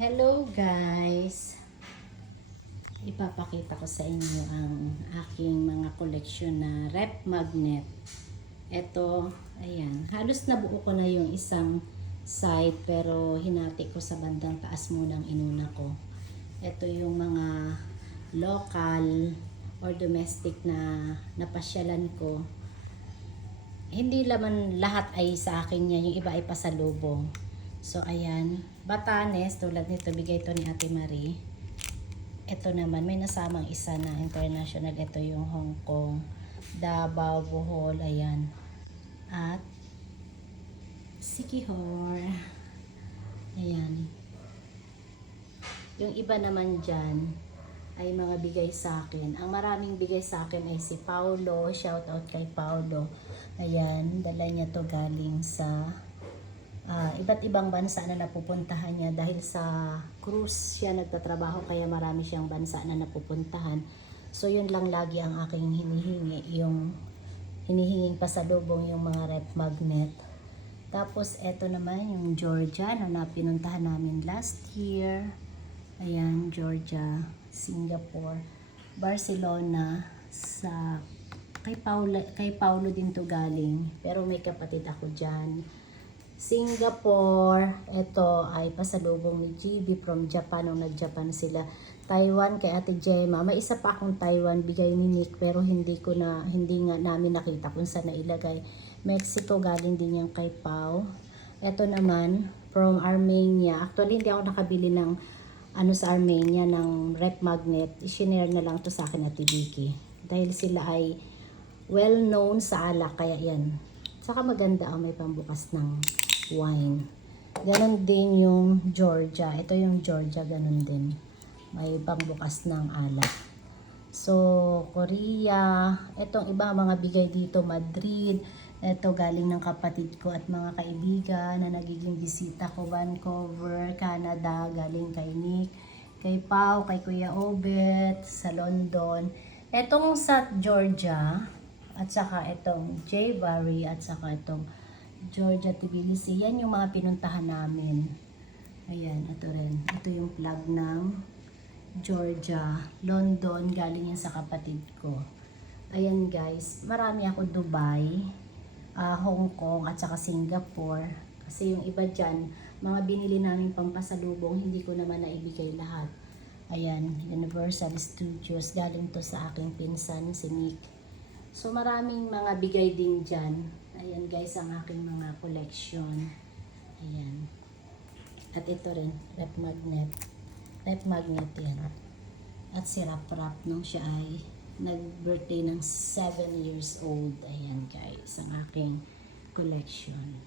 Hello guys! Ipapakita ko sa inyo ang aking mga koleksyon na rep magnet. Ito, ayan. Halos nabuo ko na yung isang side pero hinati ko sa bandang taas muna ang inuna ko. Ito yung mga local or domestic na napasyalan ko. Hindi naman lahat ay sa akin yan. Yung iba ay pasalubong. So, ayan. Batanes, tulad nito, bigay ito ni Ate Marie. Ito naman, may nasamang isa na international. Ito yung Hong Kong, Davao, Bohol, ayan. At, Sikihor. Ayan. Yung iba naman dyan, ay mga bigay sa akin. Ang maraming bigay sa akin ay si Paulo. Shout out kay Paulo. Ayan, dala niya to galing sa iba't ibang bansa na napupuntahan niya dahil sa cruise siya nagtatrabaho kaya marami siyang bansa na napupuntahan. So yun lang lagi ang aking hinihingi, yung hinihinging pasalubong yung mga rep magnet. Tapos eto naman yung Georgia na pinuntahan namin last year. Ayan, Georgia, Singapore, Barcelona, sa kay Paulo din to galing pero may kapatid ako dyan. Singapore, ito ay pasalubong ni GB from Japan nung nag-Japan sila. Taiwan kay Ate Gemma. May isa pa akong Taiwan bigay ni Nick pero hindi nga namin nakita kung saan nailagay. Mexico galing din yung kay Pau. Ito naman from Armenia. Actually hindi ako nakabili ng sa Armenia ng rep magnet. I-share na lang to sa akin Ate Vicky. Dahil sila ay well known sa alak kaya yan. Saka maganda may pambukas ng wine. Ganon din yung Georgia. Ito yung Georgia, ganon din. May pangbukas ng alak. So, Korea. Itong iba mga bigay dito, Madrid. Ito galing ng kapatid ko at mga kaibigan na nagiging bisita ko. Vancouver, Canada. Galing kay Nick, kay Pau, kay Kuya Obet, sa London. Itong sa Georgia, at saka itong J. Barry, at saka itong Georgia, Tbilisi. Yan yung mga pinuntahan namin. Ayan, ito rin. Ito yung plug ng Georgia. London, galing yan sa kapatid ko. Ayan guys, marami ako Dubai, Hong Kong, at saka Singapore. Kasi yung iba dyan, mga binili namin pampasalubong, hindi ko naman naibigay lahat. Ayan, Universal Studios. Galing to sa aking pinsan, si Nick. So maraming mga bigay din dyan. Ayan guys ang aking mga collection. Ayan. At ito rin, rep magnet. Rep magnet yan. At si Rap Rap nung siya ay nag-birthday ng 7 years old. Ayan guys ang aking collection.